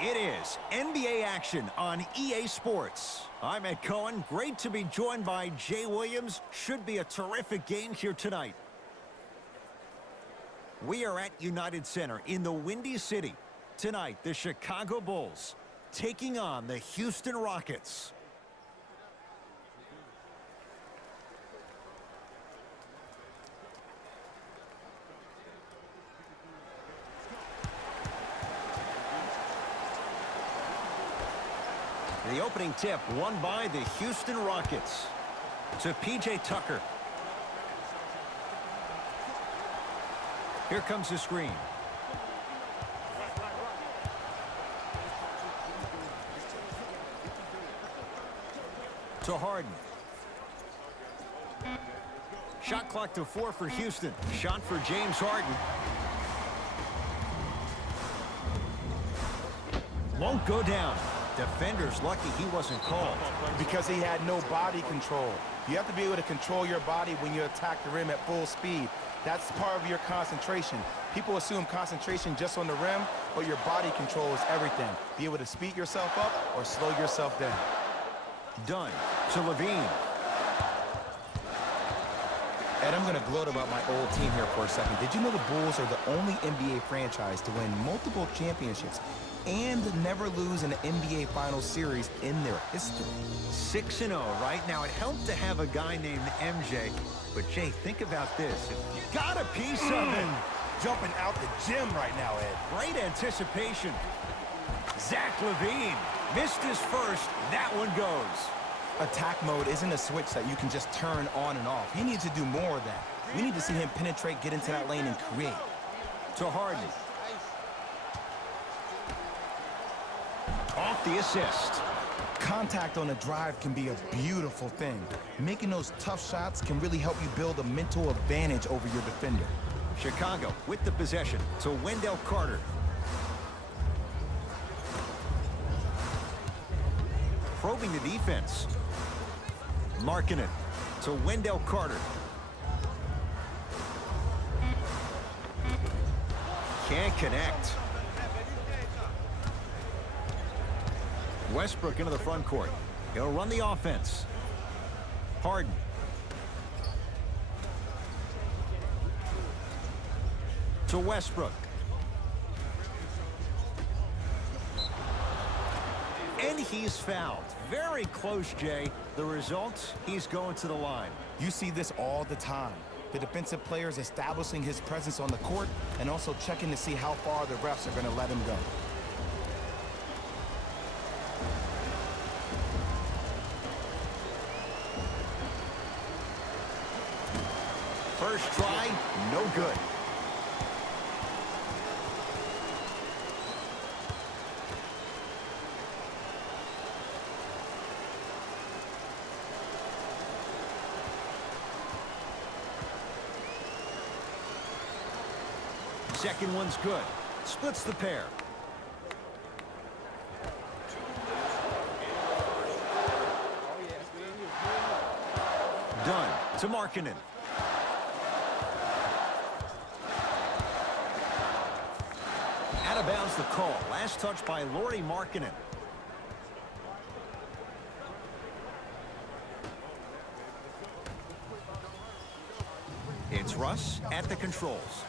It is NBA action on EA Sports. I'm Ed Cohen. Great to be joined by Jay Williams. Should be a terrific game here tonight. We are at United Center in the Windy City. Tonight, the Chicago Bulls taking on the Houston Rockets. The opening tip won by the Houston Rockets. To P.J. Tucker. Here comes the screen. To Harden. Shot clock to 4 for Houston. Shot for James Harden. Won't go down. Defender's lucky he wasn't called. Because he had no body control. You have to be able to control your body when you attack the rim at full speed. That's part of your concentration. People assume concentration just on the rim, but your body control is everything. Be able to speed yourself up or slow yourself down. Done. To Levine. Ed, I'm going to gloat about my old team here for a second. Did you know the Bulls are the only NBA franchise to win multiple championships and never lose an NBA Finals series in their history? 6-0 right now. It helped to have a guy named MJ. But, Jay, think about this. You got a piece of it. Jumping out the gym right now, Ed. Great anticipation. Zach LaVine missed his first. That one goes. Attack mode isn't a switch that you can just turn on and off. He needs to do more of that. We need to see him penetrate, get into that lane, and create. To Harden. Off the assist. Contact on a drive can be a beautiful thing. Making those tough shots can really help you build a mental advantage over your defender. Chicago with the possession to Wendell Carter. Probing the defense. Marking it to Wendell Carter. Can't connect. Westbrook into the front court. He'll run the offense. Harden. To Westbrook. And he's fouled. Very close, Jay. The result, he's going to the line. You see this all the time. The defensive players establishing his presence on the court and also checking to see how far the refs are going to let him go. First try, no good. Second one's good. Splits the pair. Done. To Markkanen. Out of bounds the call. Last touch by Lauri Markkanen. It's Russ at the controls.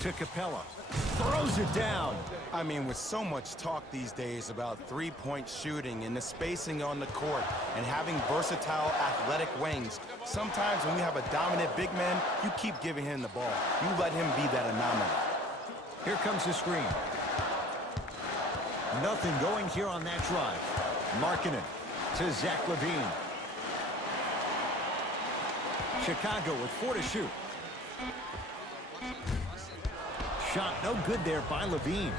To Capella. Throws it down. I mean, with so much talk these days about three-point shooting and the spacing on the court and having versatile athletic wings, sometimes when we have a dominant big man, you keep giving him the ball. You let him be that anomaly. Here comes the screen. Nothing going here on that drive. Markkanen to Zach LaVine. Chicago with 4 to shoot. Shot no good there by LaVine.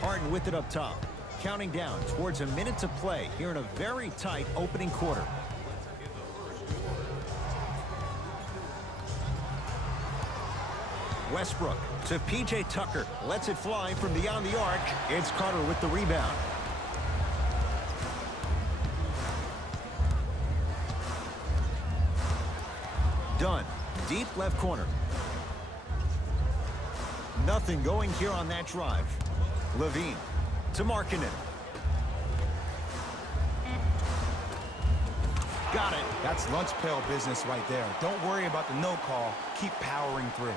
Harden with it up top. Counting down towards a minute to play here in a very tight opening quarter. Westbrook to P.J. Tucker. Lets it fly from beyond the arc. It's Carter with the rebound. Done. Deep left corner. Nothing going here on that drive. Levine to Markkanen. Got it. That's lunch pail business right there. Don't worry about the no call. Keep powering through.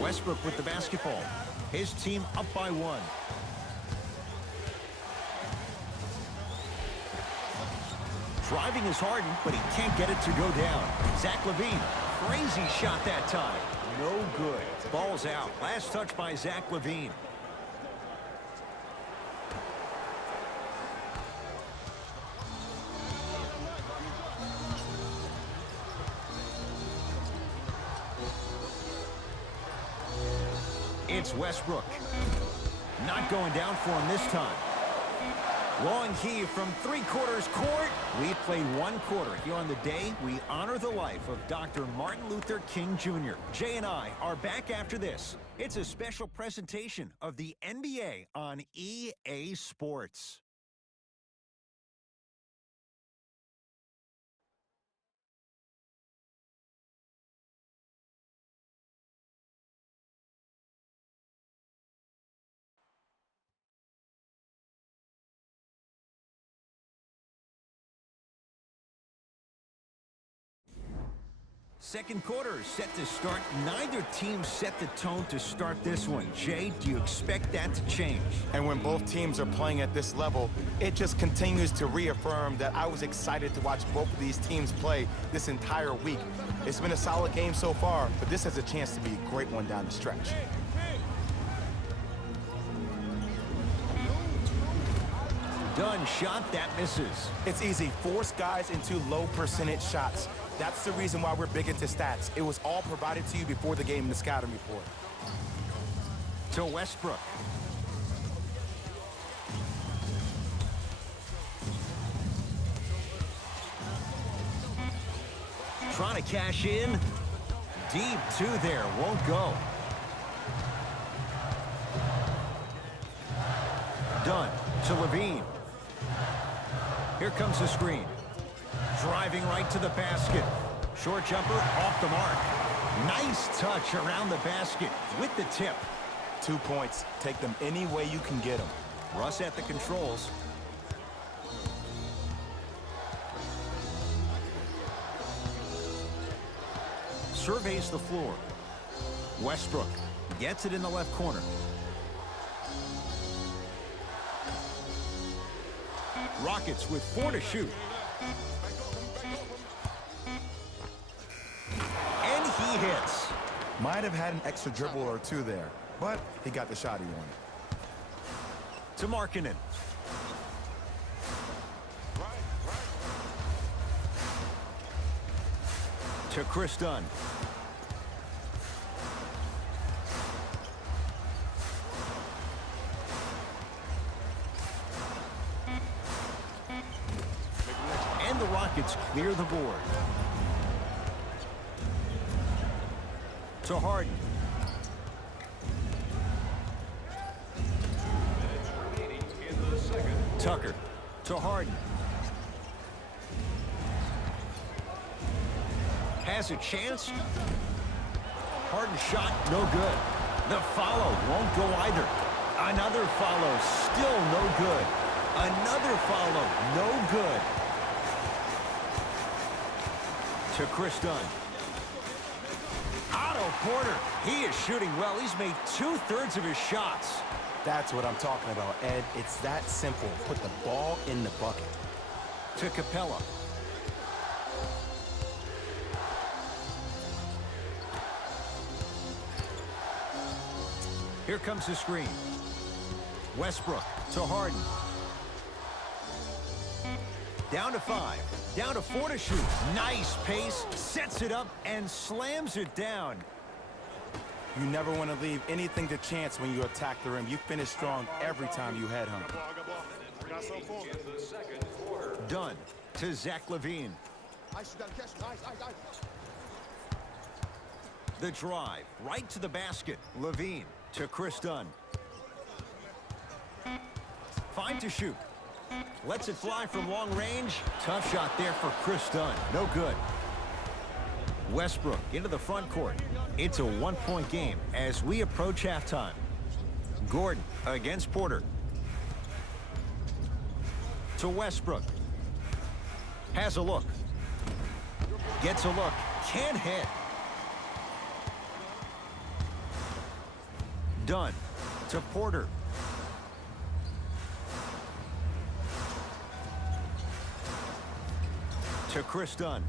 Westbrook with the basketball. His team up by 1. Driving is Harden, but he can't get it to go down. Zach LaVine, crazy shot that time. No good. Ball's out. Last touch by Zach LaVine. It's Westbrook. Not going down for him this time. Long heave from 3/4 court. We played 1 quarter. Here on the day, we honor the life of Dr. Martin Luther King Jr. Jay and I are back after this. It's a special presentation of the NBA on EA Sports. Second quarter is set to start. Neither team set the tone to start this one. Jay, do you expect that to change? And when both teams are playing at this level, it just continues to reaffirm that I was excited to watch both of these teams play this entire week. It's been a solid game so far, but this has a chance to be a great one down the stretch. Dunn shot that misses. It's easy. Force guys into low percentage shots. That's the reason why we're big into stats. It was all provided to you before the game in the scouting report. To Westbrook. Trying to cash in. Deep 2 there. Won't go. Dunn to Levine. Here comes the screen. Driving right to the basket. Short jumper off the mark. Nice touch around the basket with the tip. 2 points. Take them any way you can get them. Russ at the controls. Surveys the floor. Westbrook gets it in the left corner. Rockets with 4 to shoot. And he hits. Might have had an extra dribble or 2 there, but he got the shot he wanted. To Markkanen. To Chris Dunn. And the Rockets clear the board. To Harden. Tucker to Harden. Has a chance. Harden shot, no good. The follow won't go either. Another follow, still no good. Another follow, no good. To Chris Dunn. Otto Porter, he is shooting well. He's made 2/3 of his shots. That's what I'm talking about, Ed. It's that simple. Put the ball in the bucket. To Capella. Here comes the screen. Westbrook to Harden. Down to 5. Down to 4 to shoot. Nice pace. Sets it up and slams it down. You never want to leave anything to chance when you attack the rim. You finish strong every time you head home. Dunn to Zach LaVine. The drive right to the basket. LaVine to Chris Dunn. 5 to shoot. Lets it fly from long range. Tough shot there for Chris Dunn. No good. Westbrook into the front court. It's a one-point game as we approach halftime. Gordon against Porter. To Westbrook. Has a look. Gets a look. Can't hit. Dunn to Porter. To Chris Dunn.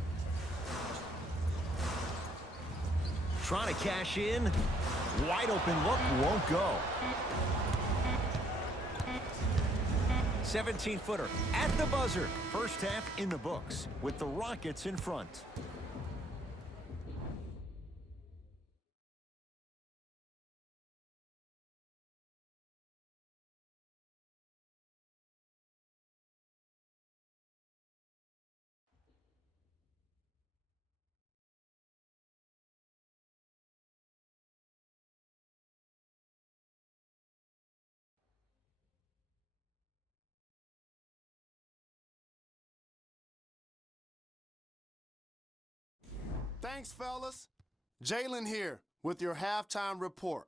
Trying to cash in. Wide open look. Won't go. 17-footer at the buzzer. First half in the books with the Rockets in front. Thanks, fellas. Jalen here with your halftime report.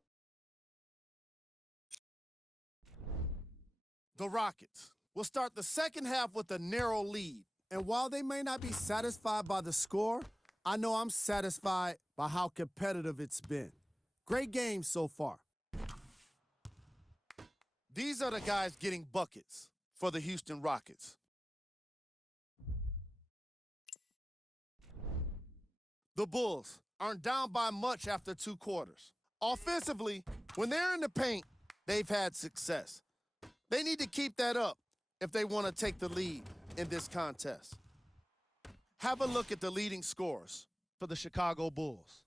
The Rockets will start the second half with a narrow lead. And while they may not be satisfied by the score, I know I'm satisfied by how competitive it's been. Great game so far. These are the guys getting buckets for the Houston Rockets. The Bulls aren't down by much after 2 quarters. Offensively, when they're in the paint, they've had success. They need to keep that up if they want to take the lead in this contest. Have a look at the leading scorers for the Chicago Bulls.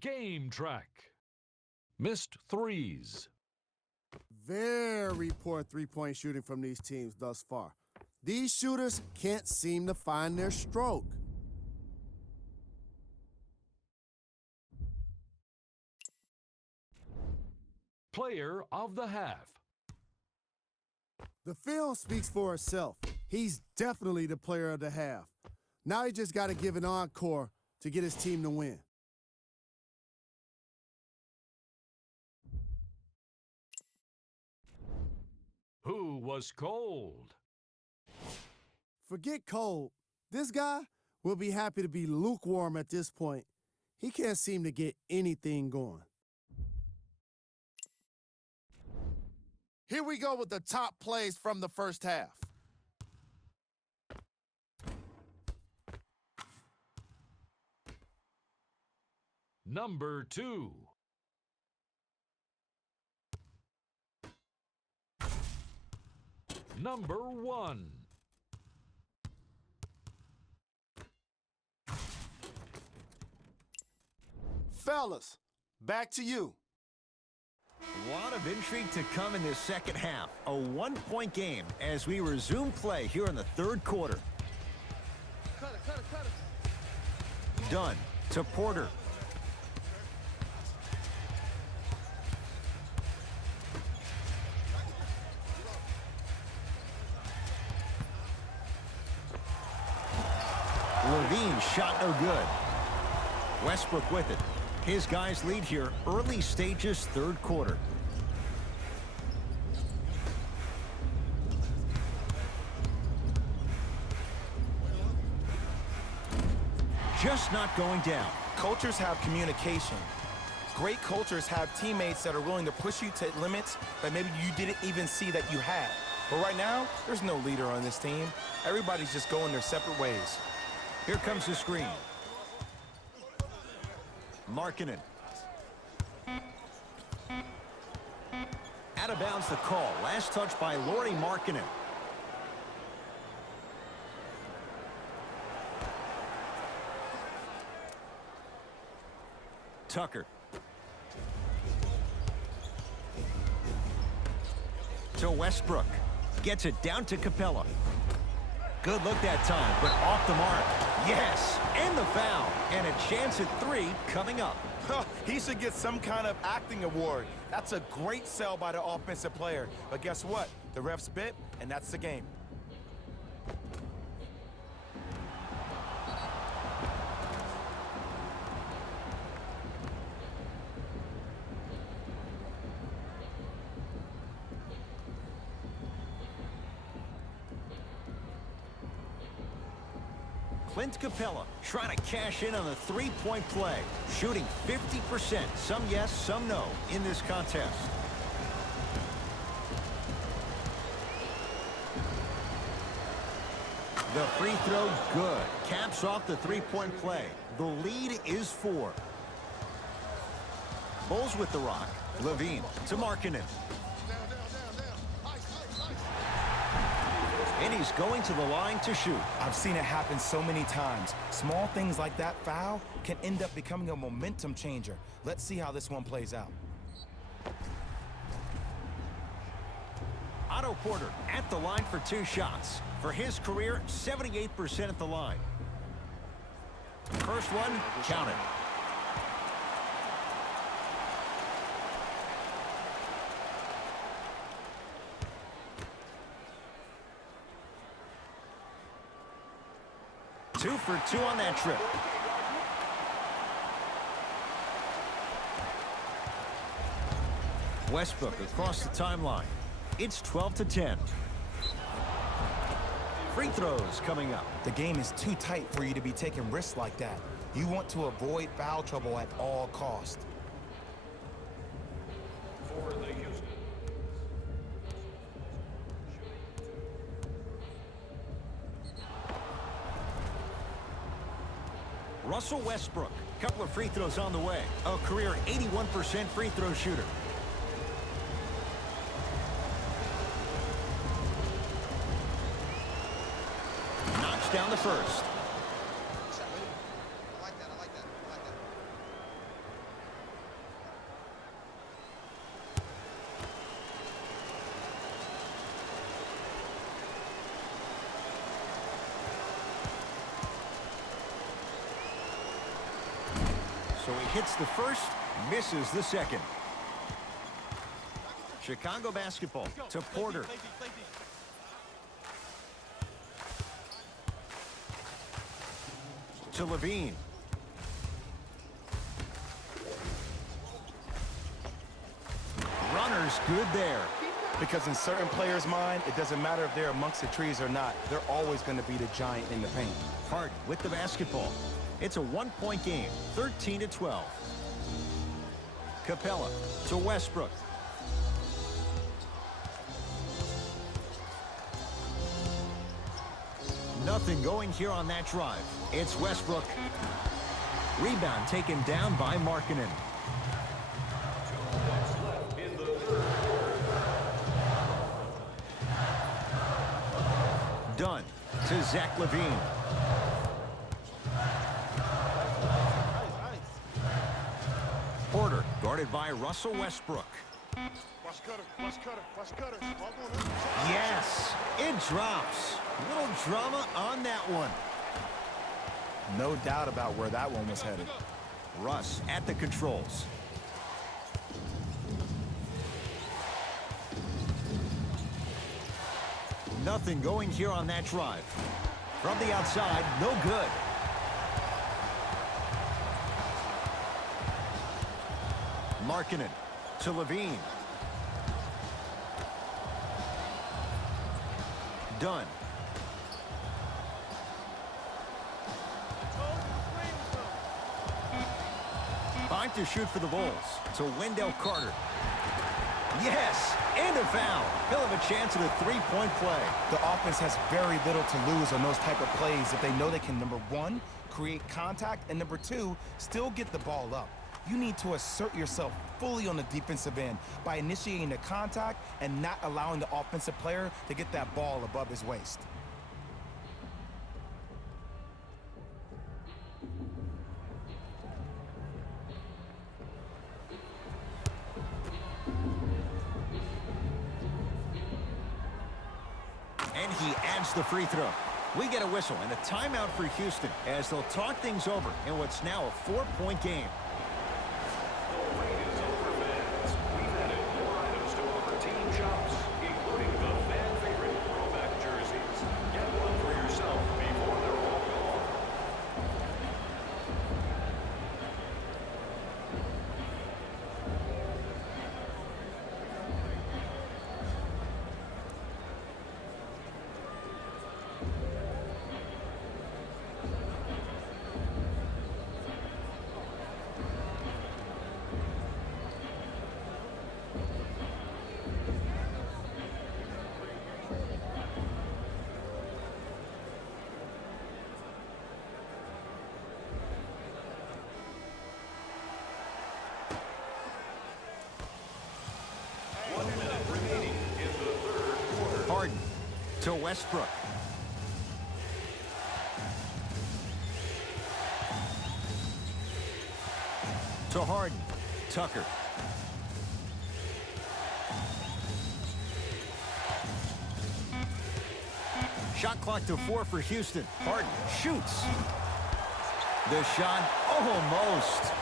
Game track. Missed threes. Very poor three-point shooting from these teams thus far. These shooters can't seem to find their stroke. Player of the half. The film speaks for itself. He's definitely the player of the half. Now he just got to give an encore to get his team to win. Who was cold? Forget cold. This guy will be happy to be lukewarm at this point. He can't seem to get anything going. Here we go with the top plays from the first half. Number 2. Number 1. Fellas, back to you. A lot of intrigue to come in this second half. A one-point game as we resume play here in the third quarter. Dunn to Porter. Levine's shot no good. Westbrook with it. His guys lead here early stages third quarter. Just not going down. Cultures have communication. Great cultures have teammates that are willing to push you to limits that maybe you didn't even see that you had. But right now, there's no leader on this team. Everybody's just going their separate ways. Here comes the screen. Markkanen. Out of bounds the call. Last touch by Lauri Markkanen. Tucker. To Westbrook. Gets it down to Capella. Good look that time, but off the mark. Yes, and the foul. And a chance at 3 coming up. He should get some kind of acting award. That's a great sell by the offensive player. But guess what? The refs bit, and that's the game. Clint Capella trying to cash in on the three-point play. Shooting 50%. Some yes, some no in this contest. The free throw, good. Caps off the three-point play. The lead is 4. Bulls with the rock. Levine to Markkanen. And he's going to the line to shoot. I've seen it happen so many times. Small things like that foul can end up becoming a momentum changer. Let's see how this one plays out. Otto Porter at the line for 2 shots. For his career, 78% at the line. First one, count it. Two for 2 on that trip. Westbrook across the timeline. It's 12-10. Free throws coming up. The game is too tight for you to be taking risks like that. You want to avoid foul trouble at all costs. Russell Westbrook, couple of free throws on the way. A career 81% free throw shooter. Knocks down the first. I like that. So he hits the first, misses the second. Chicago basketball to Porter. To Levine. Runner's good there. Because in certain players' mind, it doesn't matter if they're amongst the trees or not. They're always going to be the giant in the paint. Hart with the basketball. It's a one-point game, 13-12. Capella to Westbrook. Nothing going here on that drive. It's Westbrook. Rebound taken down by Markkanen. Dunn to Zach Levine. Porter guarded by Russell Westbrook. Yes, it drops. Little drama on that one. No doubt about where that one was headed. Russ at the controls. Nothing going here on that drive. From the outside, no good. Markkanen to Levine. Dunn. Fine to shoot for the Bulls. To Wendell Carter. Yes, and a foul. He'll have a chance at a three-point play. The offense has very little to lose on those type of plays if they know they can, number one, create contact, and number two, still get the ball up. You need to assert yourself fully on the defensive end by initiating the contact and not allowing the offensive player to get that ball above his waist. And he adds the free throw. We get a whistle and a timeout for Houston as they'll talk things over in what's now a 4-point game. The wait is over, fans. We've added more items to our team shops, including the fan favorite throwback jerseys. Get one for yourself before they're all gone. Harden to Westbrook. To Harden. Tucker. Shot clock to 4 for Houston. Harden shoots. The shot almost.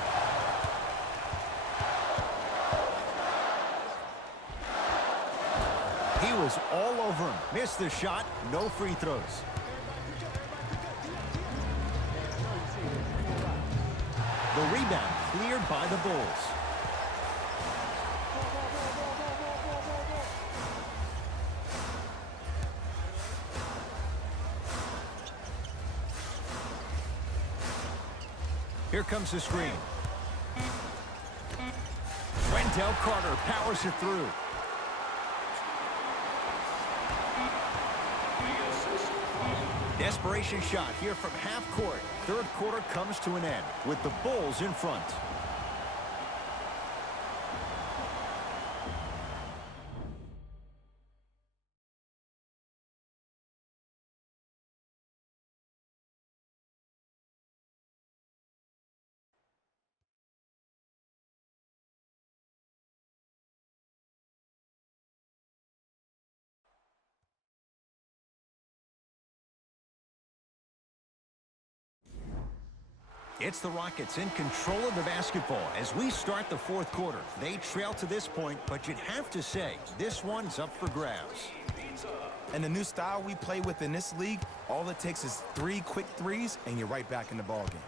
He was all over him. Missed the shot. No free throws. The rebound cleared by the Bulls. Here comes the screen. Wendell Carter powers it through. Desperation shot here from half court. Third quarter comes to an end with the Bulls in front. It's the Rockets in control of the basketball as we start the fourth quarter. They trail to this point, but you'd have to say this one's up for grabs. And the new style we play with in this league, all it takes is 3 quick threes, and you're right back in the ballgame.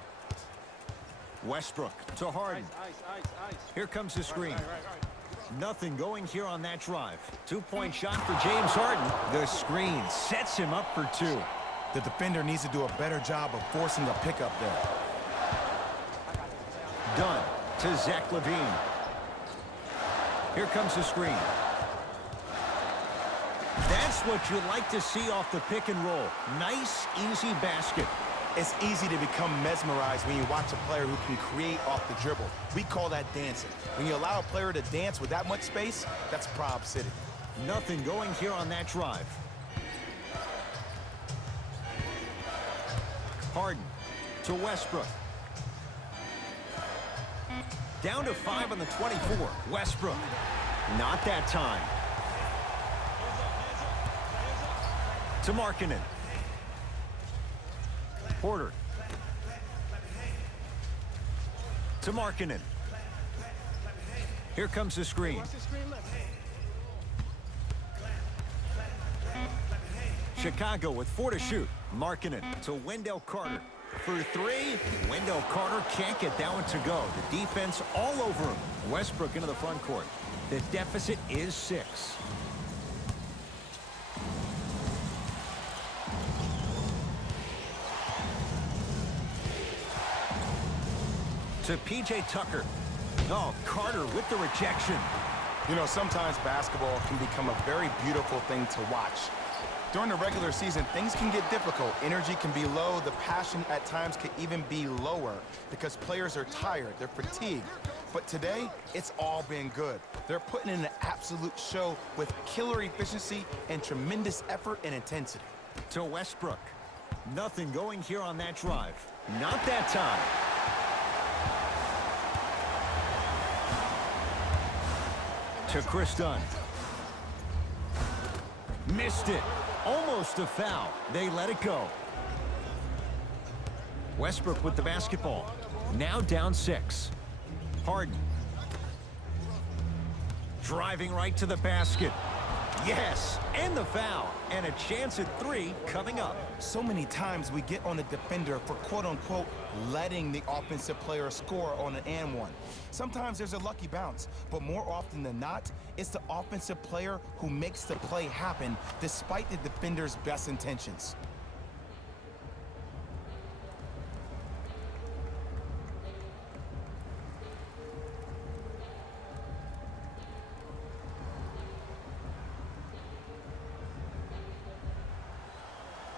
Westbrook to Harden. Here comes the screen. Nothing going here on that drive. 2-point shot for James Harden. The screen sets him up for 2. The defender needs to do a better job of forcing a pickup there. Dunn to Zach LaVine. Here comes the screen. That's what you like to see off the pick and roll. Nice, easy basket. It's easy to become mesmerized when you watch a player who can create off the dribble. We call that dancing. When you allow a player to dance with that much space, that's Prob City. Nothing going here on that drive. Harden to Westbrook. Down to 5 on the 24. Westbrook. Not that time. To Markkanen. Porter. To Markkanen. Here comes the screen. Chicago with 4 to shoot. Markkanen to Wendell Carter. For 3, Wendell Carter can't get that one to go. The defense all over him. Westbrook into the front court. The deficit is 6. To P.J. Tucker. Oh, Carter with the rejection. You know, sometimes basketball can become a very beautiful thing to watch. During the regular season, things can get difficult. Energy can be low. The passion at times can even be lower because players are tired. They're fatigued. But today, it's all been good. They're putting in an absolute show with killer efficiency and tremendous effort and intensity. To Westbrook. Nothing going here on that drive. Not that time. To Chris Dunn. Missed it. Almost a foul. They let it go. Westbrook with the basketball. Now down 6. Harden. Driving right to the basket. Yes, and the foul. And a chance at 3 coming up. So many times we get on the defender for quote-unquote letting the offensive player score on an and one. Sometimes there's a lucky bounce, but more often than not, it's the offensive player who makes the play happen despite the defender's best intentions.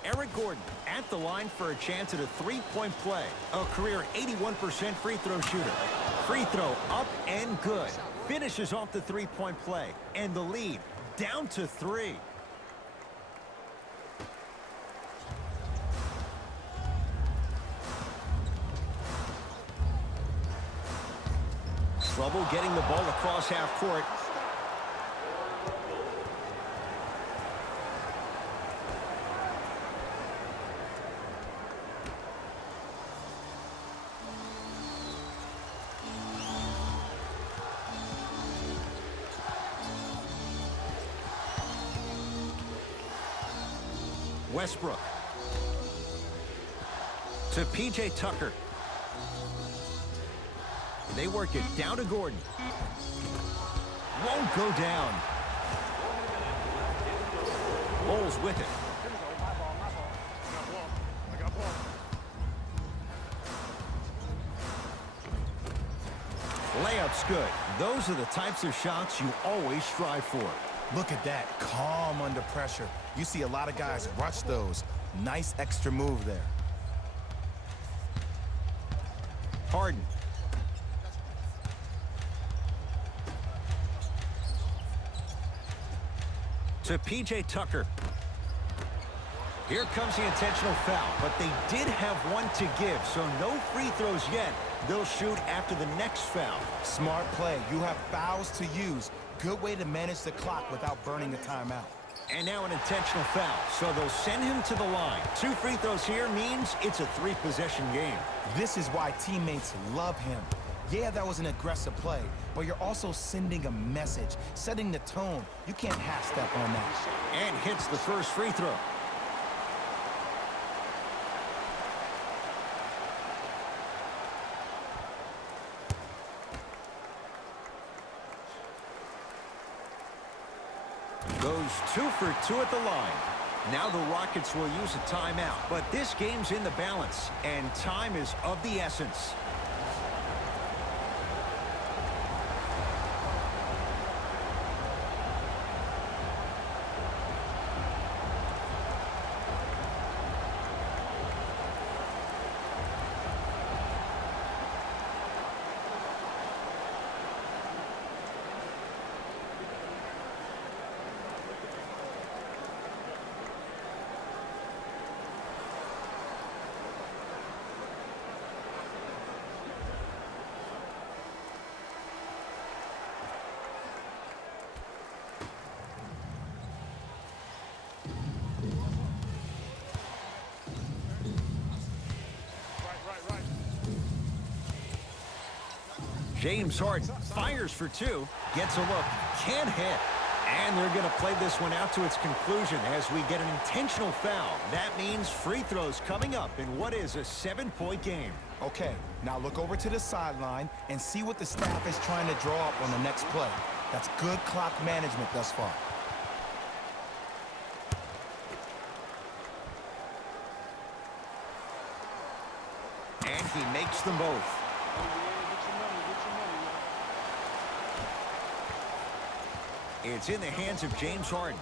Eric Gordon at the line for a chance at a 3-point play. A career 81% free throw shooter. Free throw up and good. Finishes off the 3-point play. And the lead down to 3. Trouble getting the ball across half court. Westbrook to P.J. Tucker. They work it down to Gordon. Won't go down. Bulls with it. Layup's good. Those are the types of shots you always strive for. Look at that, calm under pressure. You see a lot of guys rush those. Nice extra move there. Harden. To P.J. Tucker. Here comes the intentional foul, but they did have one to give, so no free throws yet. They'll shoot after the next foul. Smart play. You have fouls to use. Good way to manage the clock without burning a timeout. And now an intentional foul, so they'll send him to the line. 2 free throws here means it's a 3-possession game. This is why teammates love him. Yeah, that was an aggressive play, but you're also sending a message, setting the tone. You can't half-step on that. And hits the first free throw. Goes 2 for 2 at the line. Now the Rockets will use a timeout, but this game's in the balance, and time is of the essence. James Harden fires for 2, gets a look, can't hit. And they're going to play this one out to its conclusion as we get an intentional foul. That means free throws coming up in what is a 7-point game. Okay, now look over to the sideline and see what the staff is trying to draw up on the next play. That's good clock management thus far. And he makes them both. It's in the hands of James Harden.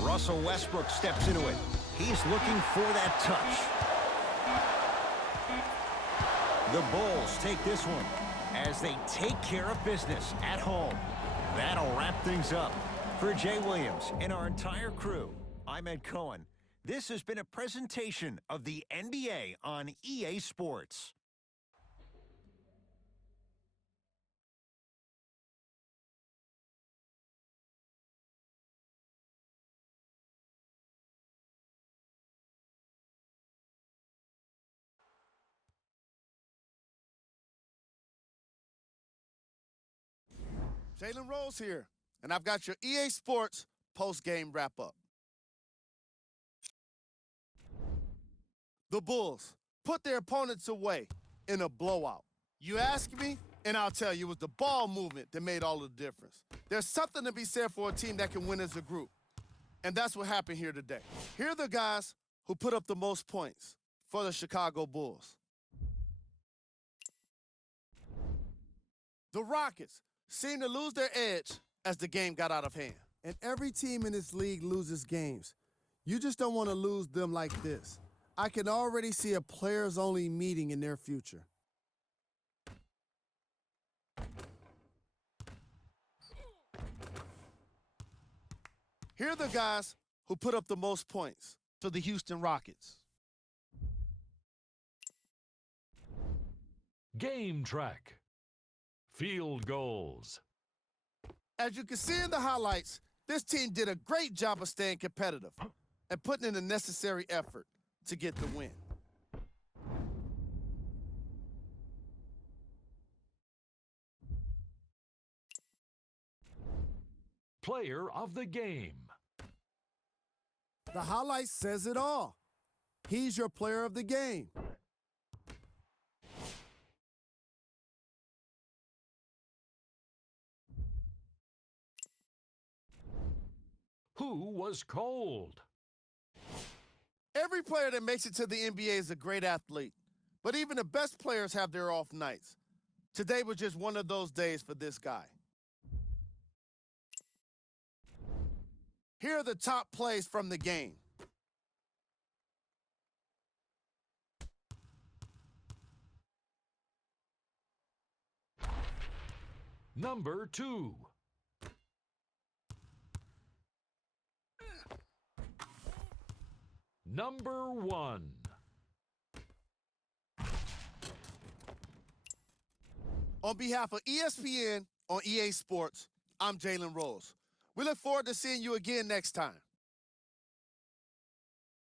Russell Westbrook steps into it. He's looking for that touch. The Bulls take this one as they take care of business at home. That'll wrap things up. For Jay Williams and our entire crew, I'm Ed Cohen. This has been a presentation of the NBA on EA Sports. Jalen Rose here, and I've got your EA Sports post-game wrap-up. The Bulls put their opponents away in a blowout. You ask me, and I'll tell you, it was the ball movement that made all the difference. There's something to be said for a team that can win as a group, and that's what happened here today. Here are the guys who put up the most points for the Chicago Bulls. The Rockets seemed to lose their edge as the game got out of hand. And every team in this league loses games. You just don't want to lose them like this. I can already see a players-only meeting in their future. Here are the guys who put up the most points for the Houston Rockets. Game track. Field goals. As you can see in the highlights, this team did a great job of staying competitive and putting in the necessary effort to get the win. Player of the game. The highlight says it all. He's your player of the game. Who was cold? Every player that makes it to the NBA is a great athlete, but even the best players have their off nights. Today was just one of those days for this guy. Here are the top plays from the game. Number 2. Number 1. On behalf of ESPN on EA Sports, I'm Jalen Rose. We look forward to seeing you again next time.